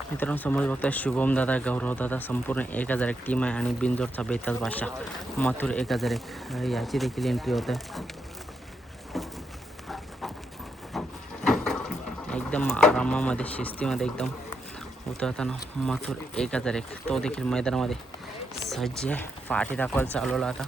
मित्रांनो समोर बघता शुभम दादा, गौरव दादा संपूर्ण 1001 टीम आहे आणि बिंजोडचा बेताज बादशाह मथुर 1001 याची देखील एंट्री होत आहे. एकदम आरामामध्ये शिस्तीमध्ये एकदम उतरताना मथुर 1001 तो देखील मैदानामध्ये सज्ज आहे. फाटी दाखवायला चालवला आता.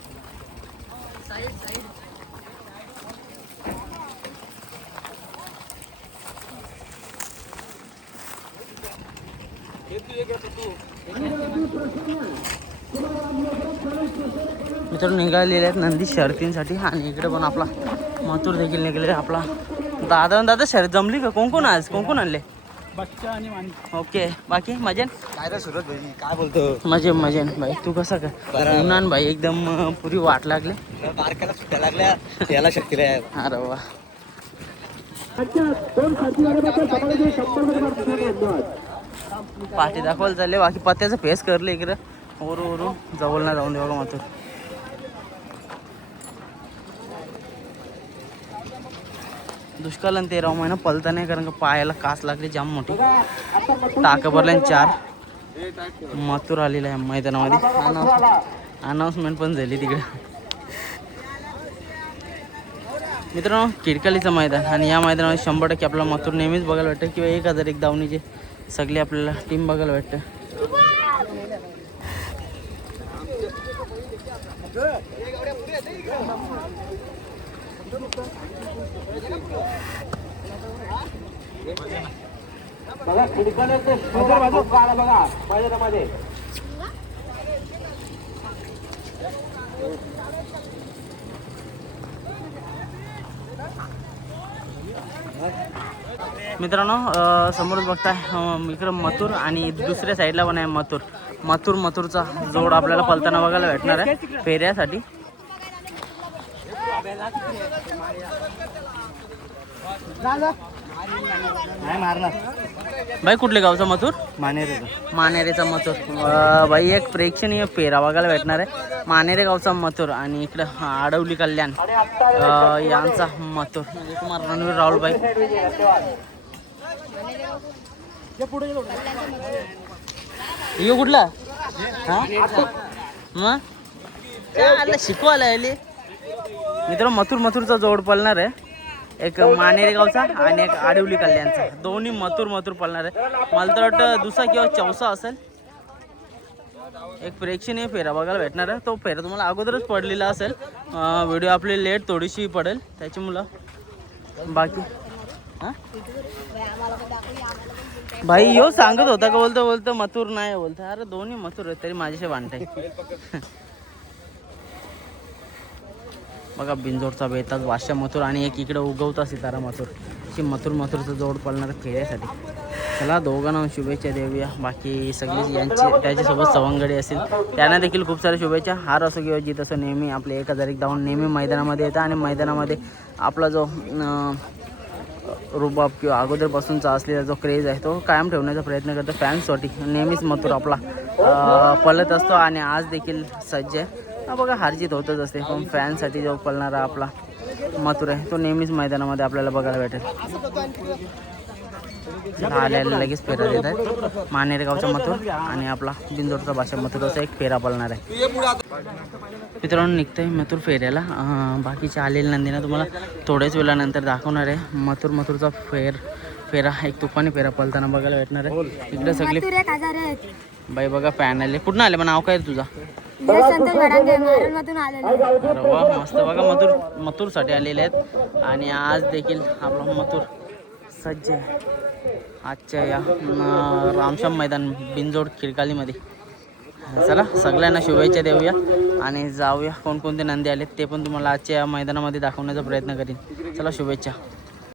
मित्रांनो निघालेले आहेत नंदी शर्तींसाठी आणि इकडे पण आपला मथुर देखील निघाले. आपला दादा शर्यत जमली का? कोण आज कोण आणले? बच्चा आणि मानी. ओके बाकी मजेन काय रे सुरत भाई काय बोलतो? मजेन भाई तू कसा काय? उन्हान भाई एकदम पुरी वाट लागले. बारक्याला सुट्ट्या लागल्या त्याला शक्ती आहे. अरे वा पाठी दाखवायला चालले. बाकी पत्त्याचं फेस करले इकडं ओरू जवळ ना जाऊन देवा मथुर. दुष्काळ आणि 13 महिना पलता नाही कारण का पायाला कास लागली जाम मोठी. टाक भरल्या 4 मथुर आलेला आहे मैदानामध्ये. अनाउन्समेंट पण झाली तिकडे. मित्रांनो किडकालीचं मैदान आणि या मैदानामध्ये 100% आपल्याला मथुर नेहमीच बघायला वाटतं किंवा 1001 धावणीचे सगळी आपल्याला टीम बघायला वाटतं. बघा खिडकाल्याचं बघा मैदानामध्ये मित्रांनो समोरच बघताय इकडं मथुर आणि दुसऱ्या साईडला पण आहे मथुरचा जोड आपल्याला पलताना बघायला भेटणार आहे फेऱ्यासाठी. भाई कुठले गावचा मथुर? मानेरेचा मथुर. भाई एक प्रेक्षणीय फेरा बघायला भेटणार आहे मानेरे गावचा मथुर आणि इकडं आडवली कल्याण यांचा मथुर. कुमार रणवीर राहुल भाई यो कुठला मग शिकवायला आले. मित्रांनो मथुरचा जोड पळणार आहे. एक मानेरे गावचा आणि एक आडिवली कल्याणचा. दोन्ही मथुर पळणार आहे. मला तर वाटतं दुसरा किंवा चौसा असेल. एक प्रेक्षणीय फेरा बघायला भेटणार आहे. तो फेरा तुम्हाला अगोदरच पडलेला असेल. व्हिडिओ आपली लेट थोडीशी पडेल त्याच्यामुळं. बाकी हां भाई यो सांगत होता का बोलतो मथुर नाही बोलतो. अरे दोन्ही मथुर आहेत तरी माझ्याशी भांडताय. बघा बिंजोडचा बेताज बादशाह मथुर आणि एक इकडे उगवता सितारा मथुर अशी मथुरचं जोड पळणार खेळण्यासाठी. चला दोघांना शुभेच्छा देऊया. बाकी सगळी त्याच्यासोबत सवंगडी असतील त्यांना देखील खूप साऱ्या शुभेच्छा. हार असो किंवा जीत असो नेहमी आपले 1001 धावून नेहमी मैदानामध्ये येतं आणि मैदानामध्ये आपला जो रुबाब किंवा अगोदरपासूनचा असलेला जो क्रेज आहे तो कायम ठेवण्याचा प्रयत्न करतो. फॅन्ससाठी नेहमीच मथुर आपला पळत असतो आणि आज देखील सज्ज आहे. बघा हारजीत होतच असते पण फॅनसाठी जो पळणारा आपला मथुर आहे तो नेहमीच मैदानामध्ये आपल्याला बघायला भेटेल. आल्याला लगेच फेरा देत आहेत मानेरे गावचा मथुर आणि आपला बिंजोडचा बादशाह मथुर असा एक फेरा पळणार आहे. मित्रांनो निघतंय मथुर फेऱ्याला. बाकीच्या आलेल्या नंदीना तुम्हाला थोड्याच वेळानंतर दाखवणार आहे. मथुरचा फेरा एक तुफानी फेरा पळताना बघायला भेटणार आहे. इकडे सगळे बाई बघा फॅन आले. कुठून आले? मग नाव काय तुझा? अरे वा मस्त. बघा मथुरसाठी आलेले आहेत आणि आज देखील आपला मथुर सज्ज आहे आजच्या या रामश्याम मैदान बिंजोड खिडकालीमध्ये. चला सगळ्यांना शुभेच्छा देऊया आणि जाऊया कोणकोणते नंदी आलेत ते पण तुम्हाला आजच्या या मैदानामध्ये दाखवण्याचा प्रयत्न करीन. चला शुभेच्छा.